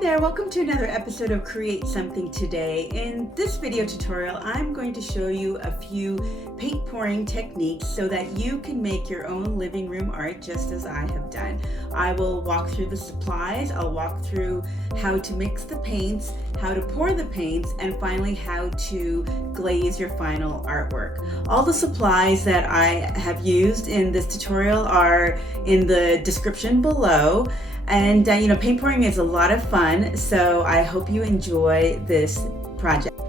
there, welcome to another episode of Create Something Today. In this video tutorial, I'm going to show you a few paint pouring techniques so that you can make your own living room art just as I have done. I will walk through the supplies, I'll walk through how to mix the paints, how to pour the paints, and finally how to glaze your final artwork. All the supplies that I have used in this tutorial are in the description below. And paint pouring is a lot of fun, so I hope you enjoy this project.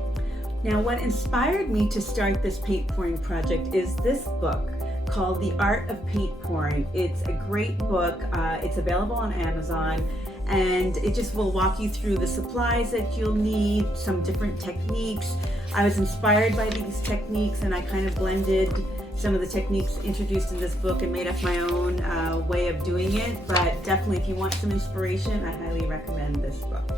Now, what inspired me to start this paint pouring project is this book called The Art of Paint Pouring. It's a great book. It's available on Amazon, and it just will walk you through the supplies that you'll need, some different techniques. I was inspired by these techniques, and I kind of blended some of the techniques introduced in this book and made up my own way of doing it. But definitely, if you want some inspiration, I highly recommend this book.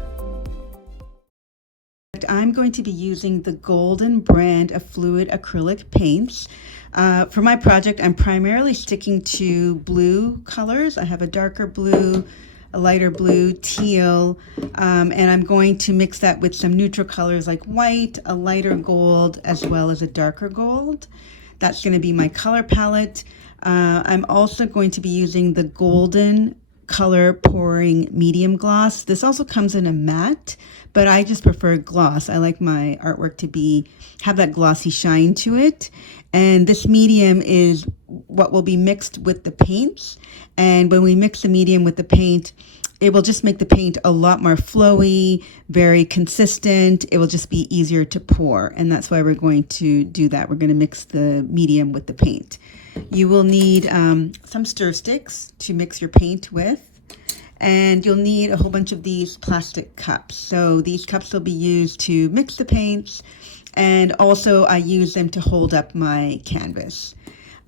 I'm going to be using the Golden brand of Fluid Acrylic paints. For my project, I'm primarily sticking to blue colors. I have a darker blue, a lighter blue, teal, and I'm going to mix that with some neutral colors like white, a lighter gold, as well as a darker gold. That's going to be my color palette. I'm also going to be using the Golden color pouring medium gloss. This also comes in a matte, but I just prefer gloss. I like my artwork to have that glossy shine to it. And this medium is what will be mixed with the paints. And when we mix the medium with the paint, it will just make the paint a lot more flowy, very consistent. It will just be easier to pour. And that's why we're going to do that. We're going to mix the medium with the paint. You will need some stir sticks to mix your paint with. And you'll need a whole bunch of these plastic cups. So these cups will be used to mix the paints. And also I use them to hold up my canvas.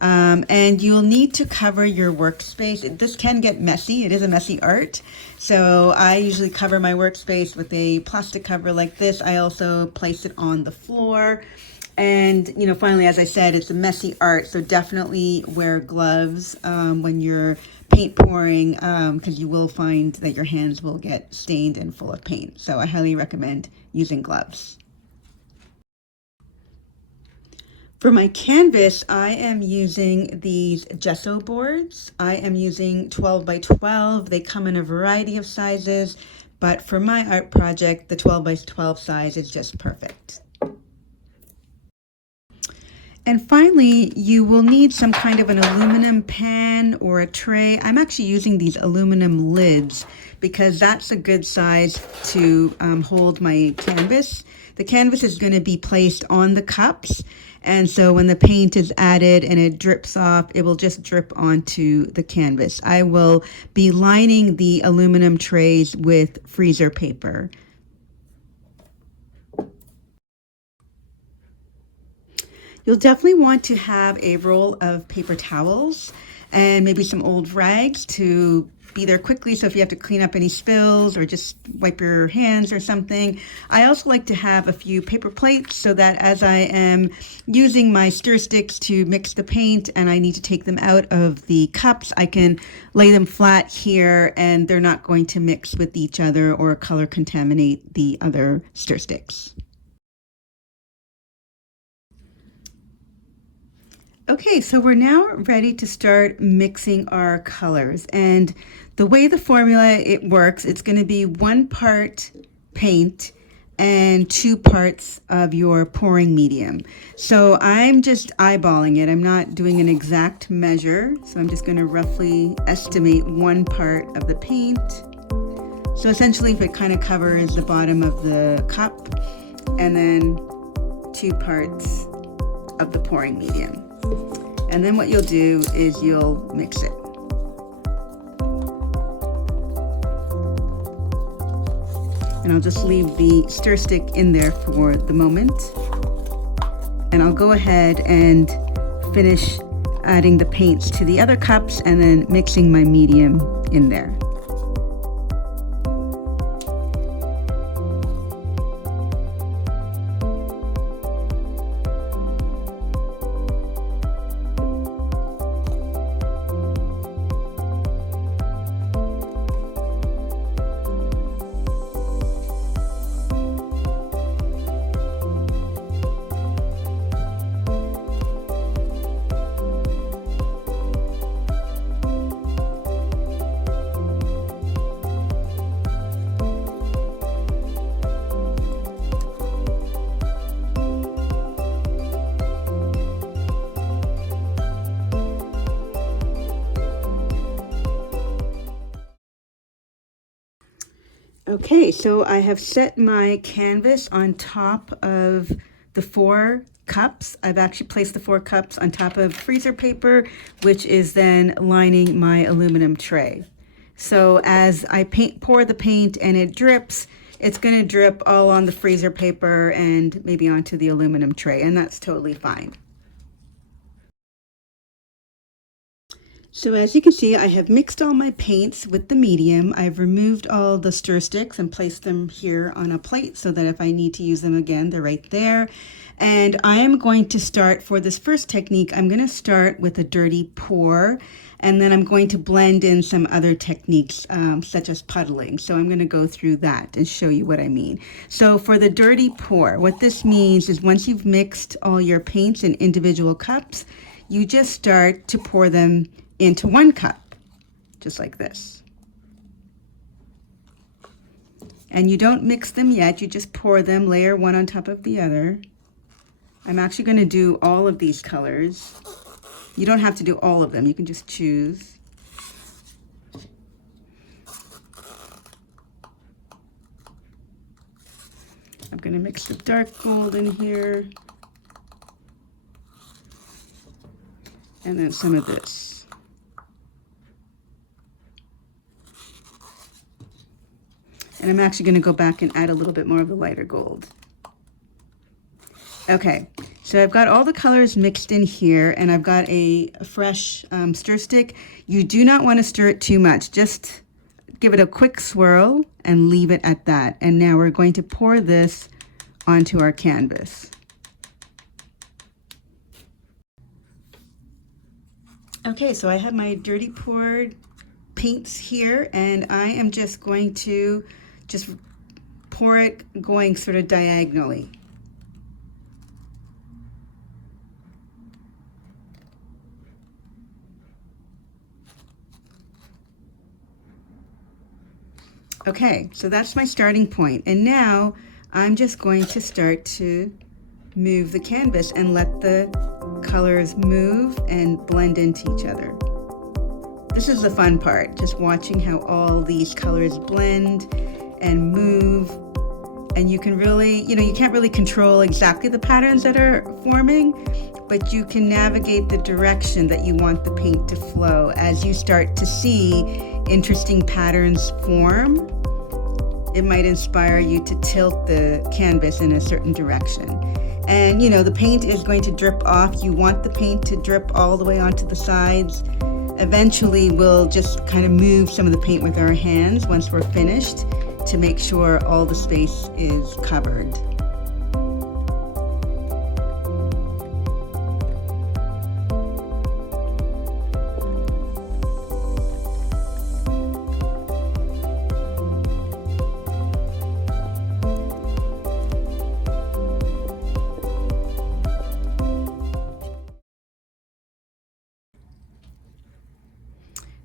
And you'll need to cover your workspace. This can get messy. It is a messy art. So I usually cover my workspace with a plastic cover like this. I also place it on the floor. And, finally, as I said, it's a messy art. So definitely wear gloves when you're paint pouring, because you will find that your hands will get stained and full of paint. So I highly recommend using gloves. For my canvas, I am using these gesso boards. I am using 12 by 12. They come in a variety of sizes, but for my art project, the 12 by 12 size is just perfect. And finally, you will need some kind of an aluminum pan or a tray. I'm actually using these aluminum lids because that's a good size to hold my canvas. The canvas is going to be placed on the cups. And so when the paint is added and it drips off, it will just drip onto the canvas. I will be lining the aluminum trays with freezer paper. You'll definitely want to have a roll of paper towels and maybe some old rags to be there quickly. So if you have to clean up any spills or just wipe your hands or something. I also like to have a few paper plates so that as I am using my stir sticks to mix the paint and I need to take them out of the cups, I can lay them flat here and they're not going to mix with each other or color contaminate the other stir sticks. Okay, so we're now ready to start mixing our colors. And the way the formula works, it's going to be 1 part paint and 2 parts of your pouring medium. So I'm just eyeballing it. I'm not doing an exact measure. So I'm just going to roughly estimate 1 part of the paint. So essentially, if it kind of covers the bottom of the cup, and then 2 parts of the pouring medium. And then what you'll do is you'll mix it. And I'll just leave the stir stick in there for the moment. And I'll go ahead and finish adding the paints to the other cups and then mixing my medium in there. Okay, so I have set my canvas on top of the 4 cups. I've actually placed the 4 cups on top of freezer paper, which is then lining my aluminum tray. So as I pour the paint and it drips, it's going to drip all on the freezer paper and maybe onto the aluminum tray, and that's totally fine. So as you can see, I have mixed all my paints with the medium. I've removed all the stir sticks and placed them here on a plate so that if I need to use them again, they're right there. And I am going to start, for this first technique, I'm going to start with a dirty pour, and then I'm going to blend in some other techniques such as puddling. So I'm going to go through that and show you what I mean. So for the dirty pour, what this means is once you've mixed all your paints in individual cups, you just start to pour them into 1 cup, just like this. And you don't mix them yet, you just pour them, layer one on top of the other. I'm actually going to do all of these colors. You don't have to do all of them, you can just choose. I'm going to mix the dark gold in here. And then some of this. And I'm actually going to go back and add a little bit more of the lighter gold. Okay, so I've got all the colors mixed in here, and I've got a fresh stir stick. You do not want to stir it too much. Just give it a quick swirl and leave it at that. And now we're going to pour this onto our canvas. Okay, so I have my dirty poured paints here, and I am just going to pour it going sort of diagonally. Okay, so that's my starting point, and now I'm just going to start to move the canvas and let the colors move and blend into each other. This is the fun part, just watching how all these colors blend and move, and you can really, you can't really control exactly the patterns that are forming, but you can navigate the direction that you want the paint to flow. As you start to see interesting patterns form, it might inspire you to tilt the canvas in a certain direction. And the paint is going to drip off. You want the paint to drip all the way onto the sides. Eventually we'll just kind of move some of the paint with our hands once we're finished to make sure all the space is covered.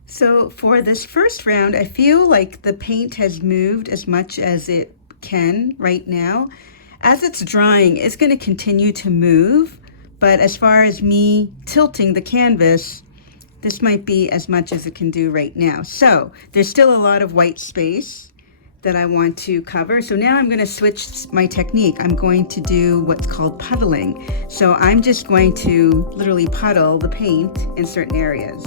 So for this first round, I feel like the paint has moved as much as it can right now. As it's drying, it's going to continue to move, but as far as me tilting the canvas, this might be as much as it can do right now. So there's still a lot of white space that I want to cover. So now I'm going to switch my technique. I'm going to do what's called puddling. So I'm just going to literally puddle the paint in certain areas.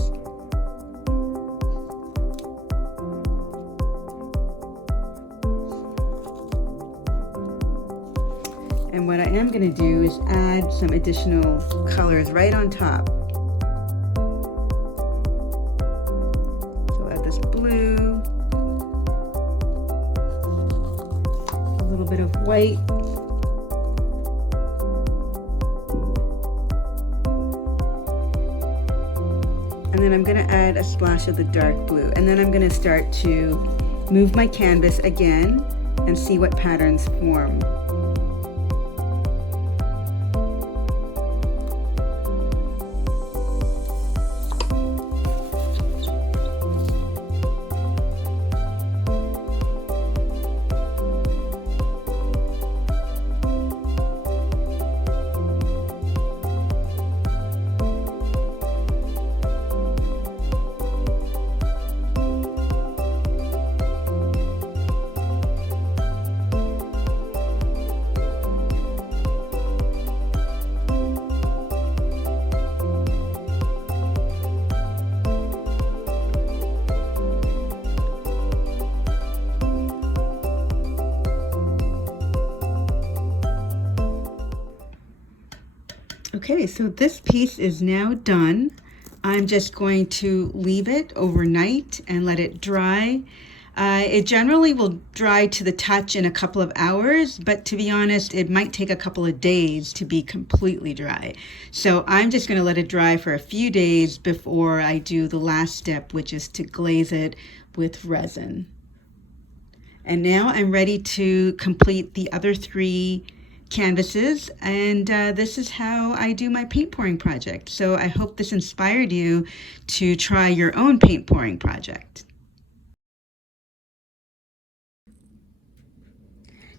And what I am going to do is add some additional colors right on top. So add this blue, a little bit of white, and then I'm going to add a splash of the dark blue. And then I'm going to start to move my canvas again and see what patterns form. Okay, so this piece is now done. I'm just going to leave it overnight and let it dry. It generally will dry to the touch in a couple of hours, but to be honest, it might take a couple of days to be completely dry. So I'm just going to let it dry for a few days before I do the last step, which is to glaze it with resin. And now I'm ready to complete the other 3 canvases, and this is how I do my paint pouring project. So I hope this inspired you to try your own paint pouring project.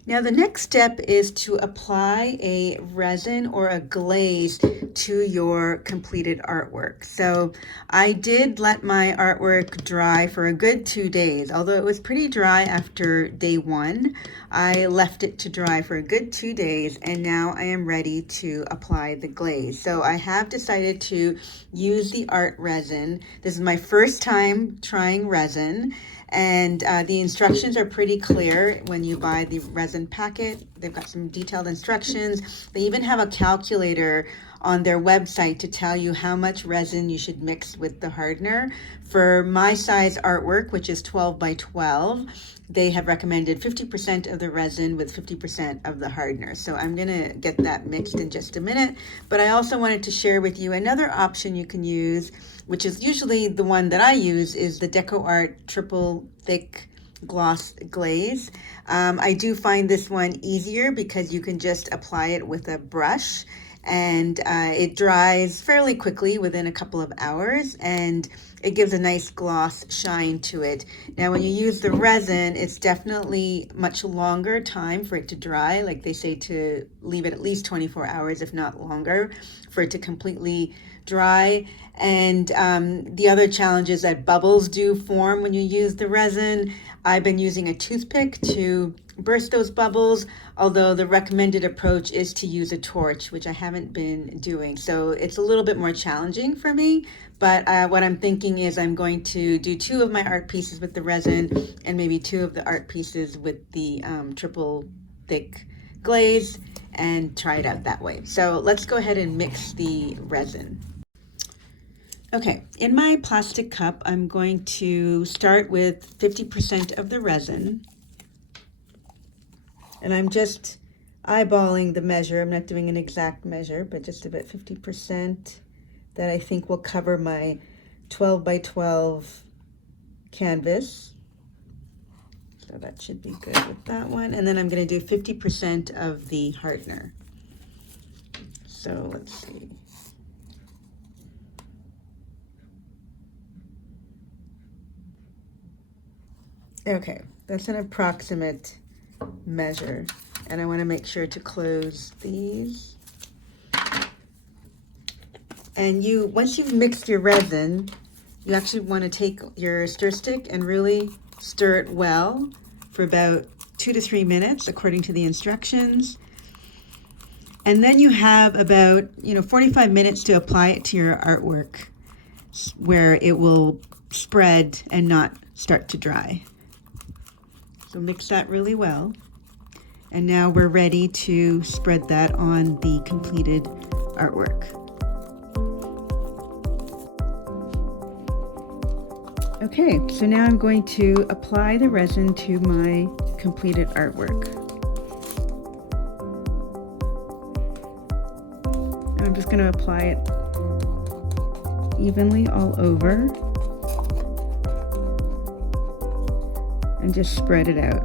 Now the next step is to apply a resin or a glaze to your completed artwork. So I did let my artwork dry for a good 2 days. Although it was pretty dry after day 1, I left it to dry for a good 2 days, and now I am ready to apply the glaze. So I have decided to use the art resin. This is my first time trying resin. And the instructions are pretty clear when you buy the resin packet. They've got some detailed instructions. They even have a calculator on their website to tell you how much resin you should mix with the hardener. For my size artwork, which is 12 by 12, they have recommended 50% of the resin with 50% of the hardener. So I'm gonna get that mixed in just a minute. But I also wanted to share with you another option you can use, which is usually the one that I use, is the Deco Art triple thick gloss glaze. I do find this one easier because you can just apply it with a brush, and it dries fairly quickly within a couple of hours, and it gives a nice gloss shine to it. Now when you use the resin, it's definitely much longer time for it to dry. Like they say to leave it at least 24 hours, if not longer, for it to completely dry. And the other challenge is that bubbles do form when you use the resin. I've been using a toothpick to burst those bubbles, although the recommended approach is to use a torch, which I haven't been doing. So it's a little bit more challenging for me, but what I'm thinking is I'm going to do 2 of my art pieces with the resin and maybe 2 of the art pieces with the triple thick glaze and try it out that way. So let's go ahead and mix the resin. Okay, in my plastic cup, I'm going to start with 50% of the resin. And I'm just eyeballing the measure. I'm not doing an exact measure, but just about 50% that I think will cover my 12 by 12 canvas. So that should be good with that one. And then I'm going to do 50% of the hardener. So let's see. Okay, that's an approximate measure, and I want to make sure to close these. And once you've mixed your resin, you actually want to take your stir stick and really stir it well for about 2 to 3 minutes according to the instructions. And then you have about 45 minutes to apply it to your artwork, where it will spread and not start to dry. So mix that really well. And now we're ready to spread that on the completed artwork. Okay, so now I'm going to apply the resin to my completed artwork. And I'm just going to apply it evenly all over. And just spread it out.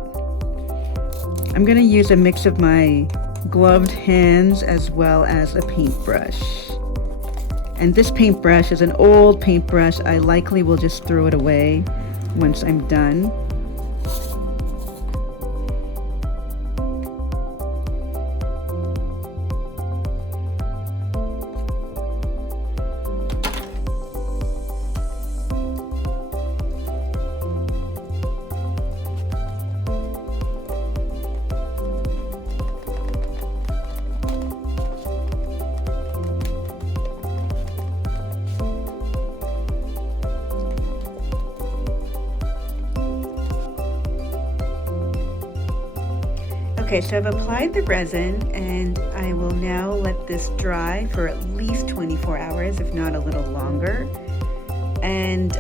I'm going to use a mix of my gloved hands as well as a paintbrush. And this paintbrush is an old paintbrush. I likely will just throw it away once I'm done. Okay, so I've applied the resin and I will now let this dry for at least 24 hours, if not a little longer. And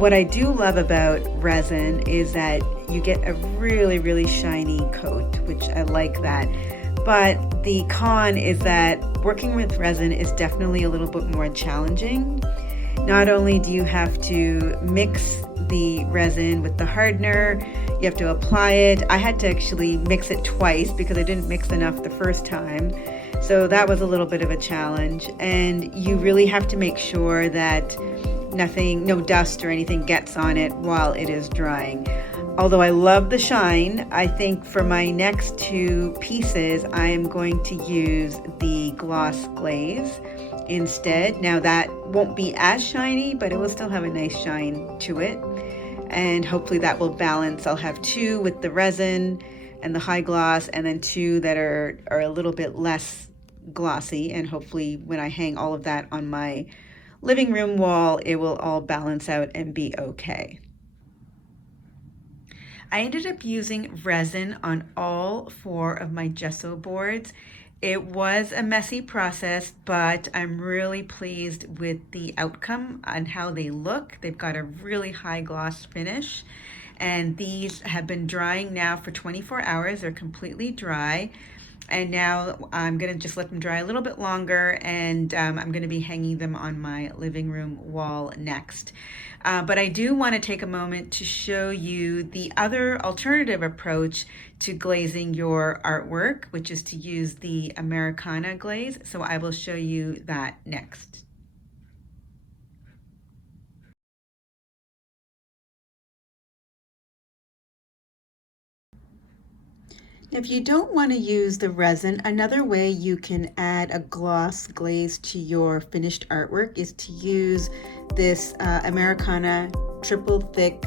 what I do love about resin is that you get a really, really shiny coat, which I like that. But the con is that working with resin is definitely a little bit more challenging. Not only do you have to mix the resin with the hardener, you have to apply it. I had to actually mix it twice because I didn't mix enough the first time. So that was a little bit of a challenge. And you really have to make sure that no dust or anything gets on it while it is drying. Although I love the shine, I think for my next two pieces, I am going to use the gloss glaze instead. Now that won't be as shiny, but it will still have a nice shine to it. And hopefully that will balance. I'll have two with the resin and the high gloss, and then two that are a little bit less glossy. And hopefully when I hang all of that on my living room wall, it will all balance out and be okay. I ended up using resin on all 4 of my gesso boards. It was a messy process, but I'm really pleased with the outcome and how they look. They've got a really high gloss finish, and these have been drying now for 24 hours. They're completely dry. And now I'm gonna just let them dry a little bit longer, and I'm gonna be hanging them on my living room wall next. But I do wanna take a moment to show you the other alternative approach to glazing your artwork, which is to use the Americana glaze. So I will show you that next. If you don't want to use the resin, another way you can add a gloss glaze to your finished artwork is to use this Americana triple thick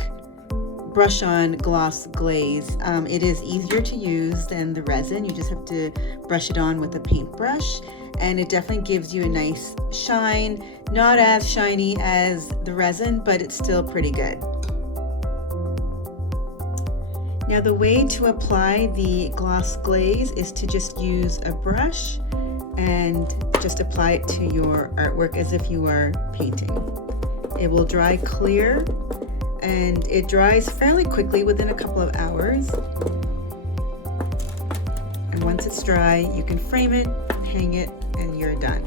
brush on gloss glaze. It is easier to use than the resin. You just have to brush it on with a paintbrush, and it definitely gives you a nice shine. Not as shiny as the resin, but it's still pretty good. Now the way to apply the gloss glaze is to just use a brush and just apply it to your artwork as if you are painting. It will dry clear, and it dries fairly quickly within a couple of hours. And once it's dry, you can frame it, hang it, and you're done.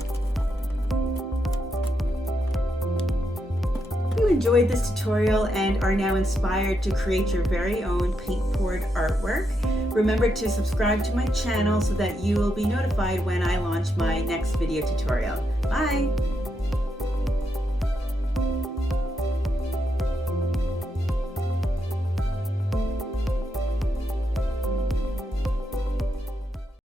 If you enjoyed this tutorial and are now inspired to create your very own paint poured artwork, remember to subscribe to my channel so that you will be notified when I launch my next video tutorial. Bye!